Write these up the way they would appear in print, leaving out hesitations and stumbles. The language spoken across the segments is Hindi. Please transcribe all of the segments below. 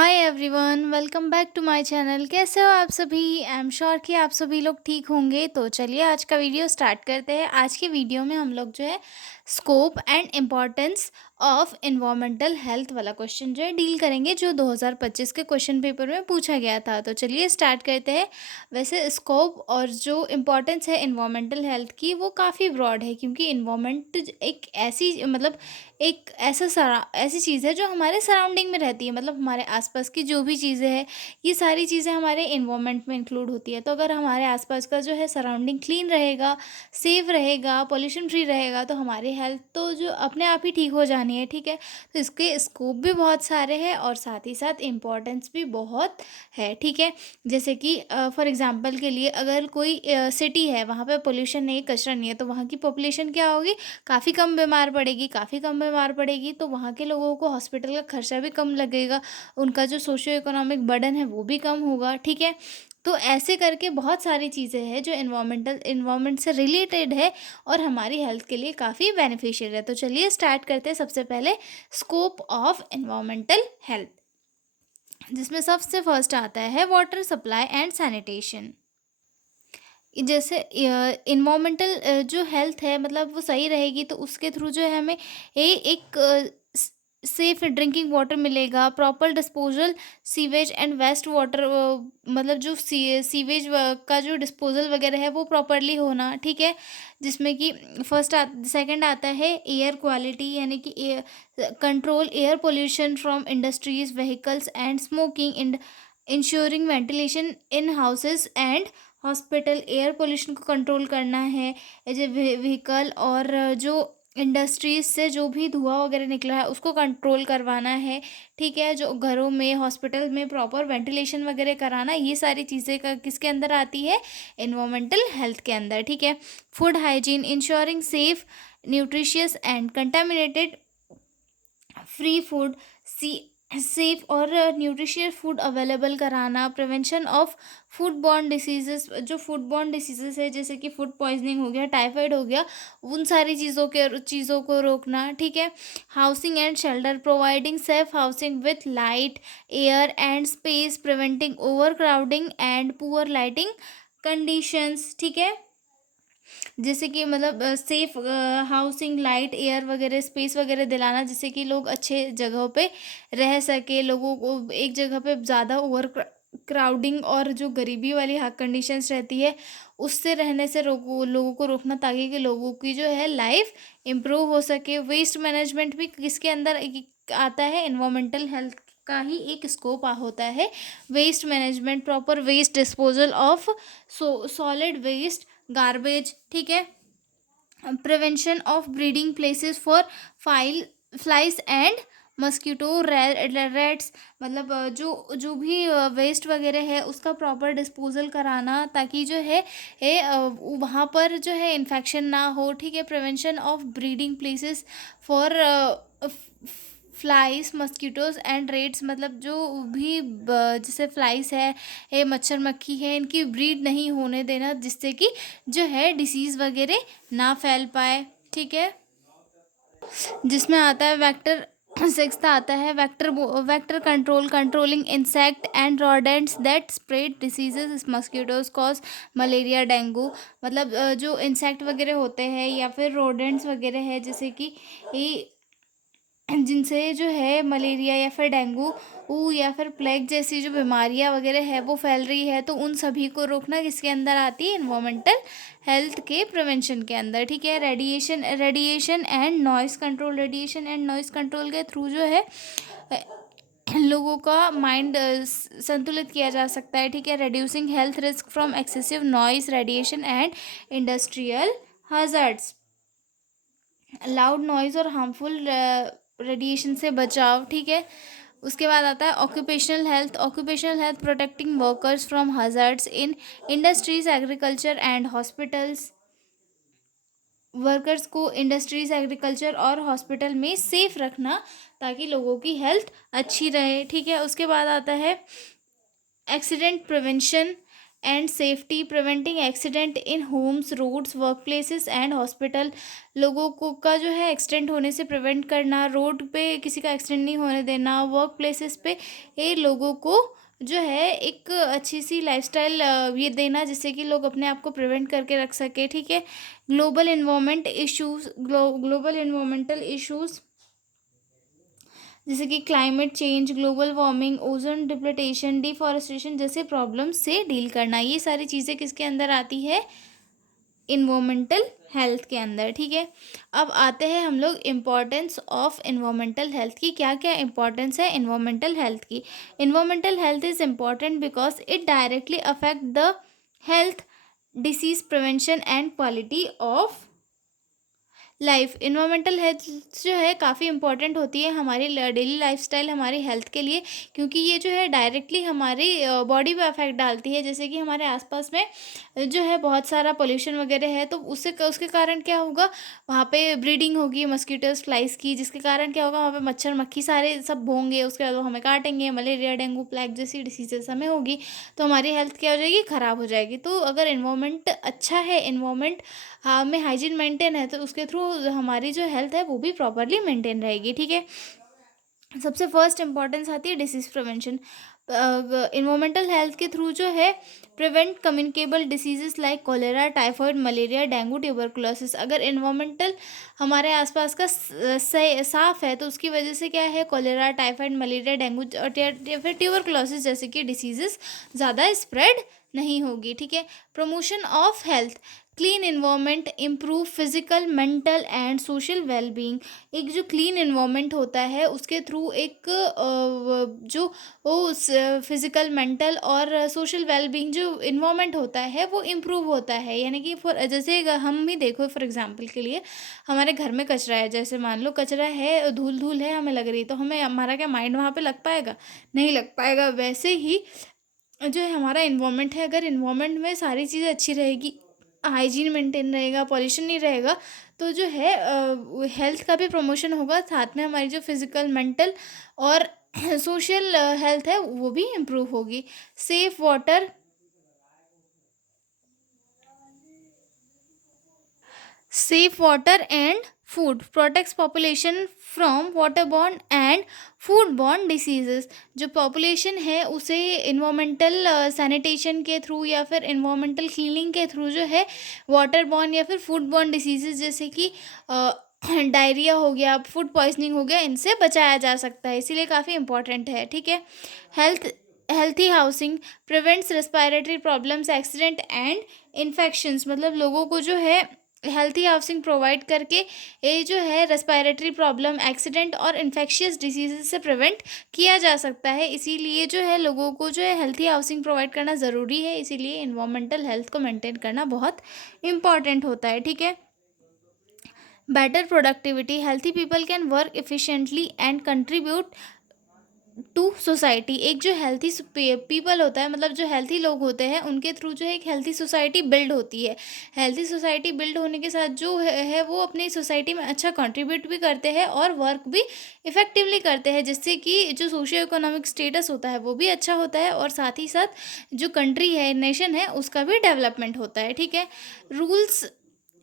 Hi everyone, welcome back to my channel. कैसे हो आप सभी? आई एम श्योर कि आप सभी लोग ठीक होंगे। तो चलिए आज का वीडियो स्टार्ट करते हैं। आज के वीडियो में हम लोग जो है scope and importance of environmental health वाला क्वेश्चन जो है डील करेंगे, जो 2025 के क्वेश्चन पेपर में पूछा गया था। तो चलिए स्टार्ट करते हैं। वैसे स्कोप और जो इम्पोर्टेंस है इन्वायरमेंटल हेल्थ की, वो काफ़ी ब्रॉड है, क्योंकि इन्वायरमेंट एक ऐसी एक ऐसी चीज़ है जो हमारे सराउंडिंग में रहती है। मतलब हमारे आसपास की जो भी चीज़ें हैं, ये सारी चीज़ें हमारे इन्वायरमेंट में इंक्लूड होती है। तो अगर हमारे आसपास का जो है सराउंडिंग क्लीन रहेगा, सेफ रहेगा, पॉल्यूशन फ्री रहेगा, तो हमारी हेल्थ तो जो अपने आप ही ठीक हो जानी है। ठीक है, तो इसके स्कोप भी बहुत सारे हैं और साथ ही साथ इम्पोर्टेंस भी बहुत है। ठीक है, जैसे कि फॉर एग्जांपल के लिए अगर कोई सिटी है, वहाँ पे पोल्यूशन नहीं, कचरा नहीं है, तो वहाँ की पॉपुलेशन क्या होगी? काफ़ी कम बीमार पड़ेगी। काफ़ी कम बीमार पड़ेगी तो वहाँ के लोगों को हॉस्पिटल का खर्चा भी कम लगेगा, उनका जो सोशियो इकोनॉमिक बर्डन है वो भी कम होगा। ठीक है, तो ऐसे करके बहुत सारी चीज़ें हैं जो इन्वायरमेंट से रिलेटेड है और हमारी हेल्थ के लिए काफ़ी बेनिफिशियल है। तो चलिए स्टार्ट करते हैं। सबसे पहले स्कोप ऑफ इन्वायरमेंटल हेल्थ, जिसमें सबसे फर्स्ट आता है वाटर सप्लाई एंड सैनिटेशन। जैसे इन्वामेंटल जो हेल्थ है, मतलब वो सही रहेगी तो उसके थ्रू जो है हमें एक सेफ ड्रिंकिंग वाटर मिलेगा, proper disposal sewage and waste water, मतलब जो सीवेज का जो डिस्पोजल वगैरह है वो प्रॉपरली होना। ठीक है, जिसमें कि सेकंड आता है एयर क्वालिटी, यानी कि control air pollution from industries, vehicles and smoking, ensuring ventilation in houses and hospital. Air pollution को कंट्रोल करना है, एज ए व्हीकल और जो इंडस्ट्रीज से जो भी धुआं वगैरह निकला है उसको कंट्रोल करवाना है। ठीक है, जो घरों में, हॉस्पिटल में प्रॉपर वेंटिलेशन वगैरह कराना, ये सारी चीज़ें का किसके अंदर आती है? इन्वायरमेंटल हेल्थ के अंदर। ठीक है, food hygiene, ensuring safe, nutritious and contaminated free food, सी सेफ और न्यूट्रिशियस फूड अवेलेबल कराना, prevention of food borne diseases, जो फूड बॉर्न डिसीजेस है जैसे कि फूड पॉइजनिंग हो गया, टाइफाइड हो गया, उन सारी चीज़ों को रोकना। ठीक है, housing and shelter, providing safe housing with light, air and space, preventing over crowding and poor lighting conditions. ठीक है, जैसे कि मतलब सेफ हाउसिंग, लाइट, एयर वगैरह, स्पेस वगैरह दिलाना, जिससे कि लोग अच्छे जगहों पे रह सके। लोगों को एक जगह पे ज़्यादा ओवर क्राउडिंग और जो गरीबी वाली कंडीशंस रहती है, उससे रहने से लोगों को रोकना, ताकि कि लोगों की जो है लाइफ इम्प्रूव हो सके। वेस्ट मैनेजमेंट भी किसके अंदर आता है? इन्वायरमेंटल हेल्थ का ही एक स्कोप होता है। Waste management, proper waste disposal of solid waste, garbage. ठीक है, prevention of breeding places for file flies and mosquito rats, मतलब जो भी वेस्ट वगैरह है उसका प्रॉपर डिस्पोजल कराना, ताकि जो है वहाँ पर जो है इन्फेक्शन ना हो। ठीक है, prevention of breeding places for flies, mosquitoes and rates, मतलब जो भी जैसे फ्लाइज है, ये मच्छर मक्खी है, इनकी ब्रीड नहीं होने देना, जिससे कि जो है डिसीज़ वगैरह ना फैल पाए। ठीक है, जिसमें आता है वेक्टर। सिक्स्थ आता है vector vector control, controlling insect and rodents that spread diseases, mosquitoes cause malaria, dengue. मतलब जो इंसेक्ट वगैरह होते हैं या फिर रोडेंट्स वगैरह है, जैसे कि ये जिनसे जो है मलेरिया या फिर डेंगू या फिर प्लेग जैसी जो बीमारियां वगैरह है वो फैल रही है, तो उन सभी को रोकना किसके अंदर आती है? इन्वायरमेंटल हेल्थ के प्रिवेंशन के अंदर। ठीक है, radiation and noise control, radiation and noise control के थ्रू जो है अ, लोगों का माइंड संतुलित किया जा सकता है। ठीक है, reducing health risk from excessive noise, radiation and industrial hazards, loud noise और हार्मफुल रेडिएशन से बचाव। ठीक है, उसके बाद आता है occupational health, occupational health protecting workers from hazards in industries, agriculture and hospitals. Workers को इंडस्ट्रीज, एग्रीकल्चर और हॉस्पिटल में सेफ रखना, ताकि लोगों की हेल्थ अच्छी रहे। ठीक है, उसके बाद आता है accident prevention, and safety, preventing accident in homes, roads, work places and hospital. लोगों को का जो है एक्सीडेंट होने से प्रिवेंट करना, रोड पे किसी का एक्सीडेंट नहीं होने देना, वर्क प्लेसेस पे ये लोगों को जो है एक अच्छी सी लाइफस्टाइल ये देना, जिससे कि लोग अपने आप को प्रिवेंट करके रख सके। ठीक है। Global environment issues, global environmental issues जैसे कि climate change, global warming, ozone depletion, deforestation जैसे प्रॉब्लम से डील करना, ये सारी चीज़ें किसके अंदर आती है? इन्वामेंटल हेल्थ के अंदर। ठीक है। अब आते हैं हम लोग इम्पॉर्टेंस ऑफ इन्वामेंटल हेल्थ की। क्या क्या इम्पॉर्टेंस है इन्वामेंटल हेल्थ की? Environmental health is important because it directly affect the health, disease prevention and quality of life. Environmental health जो है काफ़ी इंपॉर्टेंट होती है हमारी डेली लाइफस्टाइल, हमारी हेल्थ के लिए, क्योंकि ये जो है डायरेक्टली हमारी बॉडी पे अफेक्ट डालती है। जैसे कि हमारे आसपास में जो है बहुत सारा पोल्यूशन वगैरह है, तो उससे उसके कारण क्या होगा, वहाँ पे ब्रीडिंग होगी मस्कीटोज फ्लाइज की, जिसके कारण क्या होगा, वहाँ पे मच्छर मक्खी सारे सब होंगे, उसके बाद वो हमें काटेंगे, मलेरिया डेंगू प्लेग जैसी डिसीजेस हमें होगी, तो हमारी हेल्थ क्या हो जाएगी, ख़राब हो जाएगी। तो अगर इन्वामेंट अच्छा है, इन्वामेंट में हाइजीन मेंटेन है, तो उसके थ्रू हमारी जो हेल्थ है वो भी प्रॉपरली मेंटेन रहेगी। ठीक है। सबसे फर्स्ट इंपॉर्टेंस आती है डिसीज प्रिवेंशन। इन्वामेंटल हेल्थ के थ्रू जो है prevent communicable diseases like cholera, typhoid, malaria, dengue, tuberculosis. अगर इन्वामेंटल हमारे आसपास का साफ है, तो उसकी वजह से क्या है, कोलेरा, टाइफाइड, मलेरिया, डेंगू और या फिर ट्यूबरकुलोसिस जैसे कि डिसीजेस ज़्यादा स्प्रेड नहीं होगी। ठीक है। Promotion of health, clean environment improve physical, mental and social wellbeing. एक जो क्लीन इन्वायरमेंट होता है उसके थ्रू एक जो वो फिजिकल, मेंटल और सोशल वेलबींग जो इन्वायरमेंट होता है वो इम्प्रूव होता है। यानी कि फॉर जैसे हम ही देखो, फॉर एग्जांपल के लिए हमारे घर में कचरा है, जैसे मान लो कचरा है, धूल धूल है हमें लग रही, तो हमें हमारा क्या माइंड वहाँ पे लग पाएगा? नहीं लग पाएगा। वैसे ही जो है हमारा इन्वायरमेंट है, अगर इन्वायरमेंट में सारी चीज़ें अच्छी रहेगी, हाइजीन मेंटेन रहेगा, पॉल्यूशन नहीं रहेगा, तो जो है हेल्थ का भी प्रमोशन होगा, साथ में हमारी जो फिजिकल, मेंटल और सोशल हेल्थ है वो भी इम्प्रूव होगी। Safe water, safe water and food protects population from waterborne and foodborne diseases। जो पॉपुलेशन है उसे इन्वामेंटल सैनिटेशन के थ्रू या फिर इन्वामेंटल क्लीनिंग के थ्रू जो है वाटर बॉर्न या फिर फूड बॉर्न डिसीजेज जैसे कि डायरिया हो गया, फूड पॉइजनिंग हो गया, इनसे बचाया जा सकता है, इसीलिए काफ़ी इंपॉर्टेंट है। ठीक है। Health, healthy housing prevents respiratory problems, accident and infections. मतलब लोगों को जो है हेल्थी हाउसिंग प्रोवाइड करके ये जो है रेस्पिरेटरी प्रॉब्लम, एक्सीडेंट और इन्फेक्शियस डिजीज़ से प्रिवेंट किया जा सकता है। इसीलिए जो है लोगों को जो है हेल्थी हाउसिंग प्रोवाइड करना ज़रूरी है, इसीलिए इन्वामेंटल हेल्थ को मेंटेन करना बहुत इंपॉर्टेंट होता है। ठीक है। Better productivity, healthy people can work efficiently and contribute to society. एक जो हेल्थी पीपल होता है, मतलब जो हेल्थी लोग होते हैं, उनके थ्रू जो है एक हेल्थी सोसाइटी बिल्ड होती है। हेल्थी सोसाइटी बिल्ड होने के साथ जो है वो अपनी सोसाइटी में अच्छा कंट्रीब्यूट भी करते हैं और वर्क भी इफ़ेक्टिवली करते हैं, जिससे कि जो सोशियो इकोनॉमिक स्टेटस होता है वो भी अच्छा होता है और साथ ही साथ जो कंट्री है, नेशन है, उसका भी डेवलपमेंट होता है। ठीक है। Rules,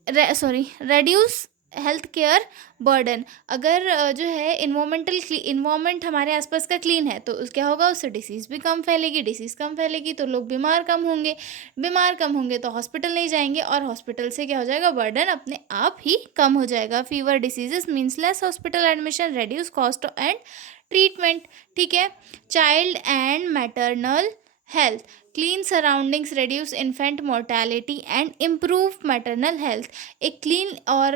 reduce health care burden. अगर जो है इन्वामेंट हमारे आसपास का क्लीन है, तो क्या होगा, उससे डिसीज़ भी कम फैलेगी, डिसीज़ कम फैलेगी तो लोग बीमार कम होंगे, बीमार कम होंगे तो हॉस्पिटल नहीं जाएंगे, और हॉस्पिटल से क्या हो जाएगा, बर्डन अपने आप ही कम हो जाएगा। Fever diseases means less hospital admission, reduce cost and treatment. ठीक है। Child and maternal health, clean surroundings reduce infant mortality and improve maternal health. एक क्लीन और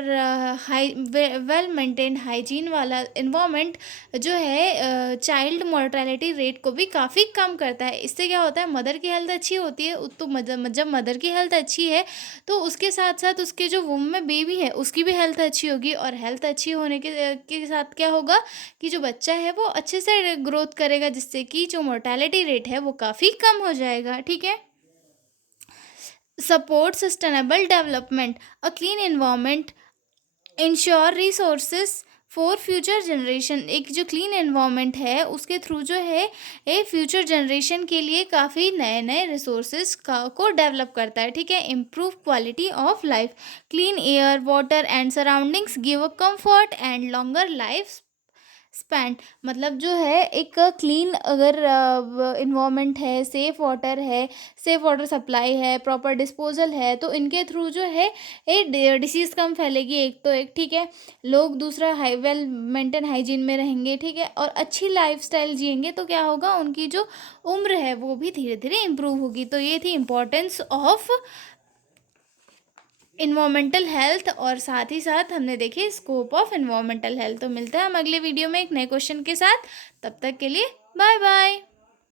वेल मेंटेन्ड हाइजीन वाला इन्वायरमेंट जो है चाइल्ड मोर्टेलिटी रेट को भी काफ़ी कम करता है। इससे क्या होता है, मदर की हेल्थ अच्छी होती है, तो जब मदर की हेल्थ अच्छी है तो उसके साथ साथ उसके जो वुम में बेबी है उसकी भी हेल्थ अच्छी होगी, और हेल्थ अच्छी होने के साथ क्या होगा कि जो बच्चा है वो अच्छे से ग्रोथ करेगा, जिससे कि जो मोर्टेलिटी रेट है वो काफ़ी कम हो जाएगा। ठीक है। Support sustainable development, a clean environment ensure resources for future generation, एक जो क्लीन एनवायरनमेंट है उसके थ्रू जो है ये फ्यूचर जनरेशन के लिए काफ़ी नए नए रिसोर्सेज का को डेवलप करता है, ठीक है। Improve quality of life, clean air water and surroundings give a comfort and longer life span. मतलब जो है एक क्लीन अगर इन्वायरमेंट है, सेफ वाटर सप्लाई है, प्रॉपर डिस्पोजल है, तो इनके थ्रू जो है ये डिसीज़ कम फैलेगी, एक तो एक, ठीक है। लोग दूसरा हाई वेल मेंटेन हाइजीन में रहेंगे, ठीक है, और अच्छी लाइफस्टाइल जिएंगे, तो क्या होगा, उनकी जो उम्र है वो भी धीरे धीरे इम्प्रूव होगी। तो ये थी इम्पोर्टेंस ऑफ इन्वामेंटल हेल्थ, और साथ ही साथ हमने देखे स्कोप ऑफ इन्वामेंटल हेल्थ। तो मिलते हैं हम अगले वीडियो में एक नए क्वेश्चन के साथ, तब तक के लिए बाय बाय।